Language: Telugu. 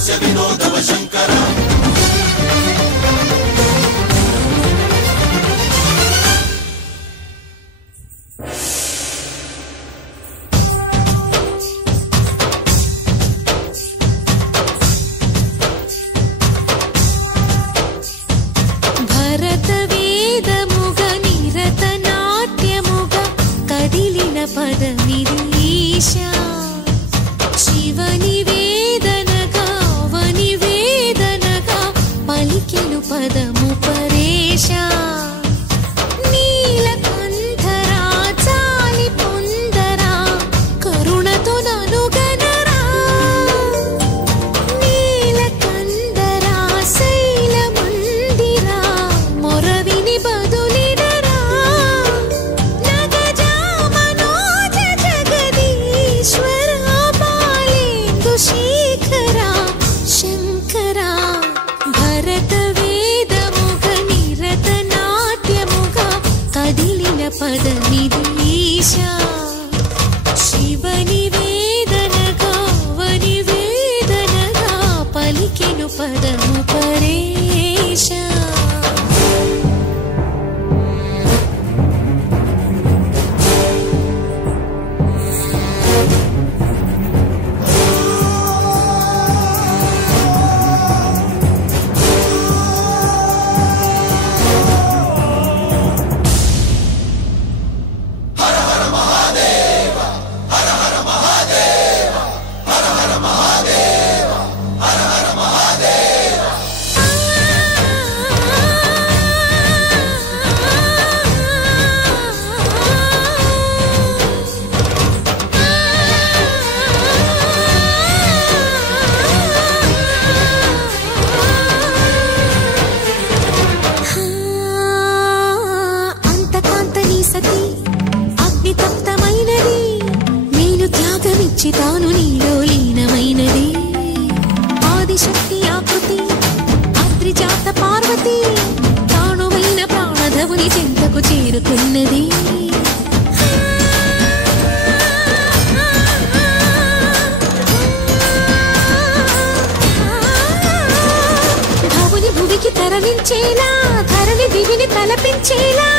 हास्य विनोदव शंकर पदमिरीशा शिवनिवेदनगा वनिवेदनगा पलिकेनु पदमु परेशा नीलकंठरा चालि पुंदरा करुणतो ननुगनरा नीलकंदरा शैलमंदिरा मोरविनि बदुलिडरा शेखरा शंकरा भरत वेद मुग निरत नाट्य मुग कदिलिन पदमिरीशा शिवनि वेदनगा वनिवेदनगा पलिकेनु पदमु परेशा తాను నీలో లీనమైనది ఆదిశక్తి ఆకృతి అద్రిజాత పార్వతి తానువైన ప్రాణధవుని చెంతకు చేరుకున్నది భవుని భువికి తరలించేలా ధరణి దివిని తలపించేలా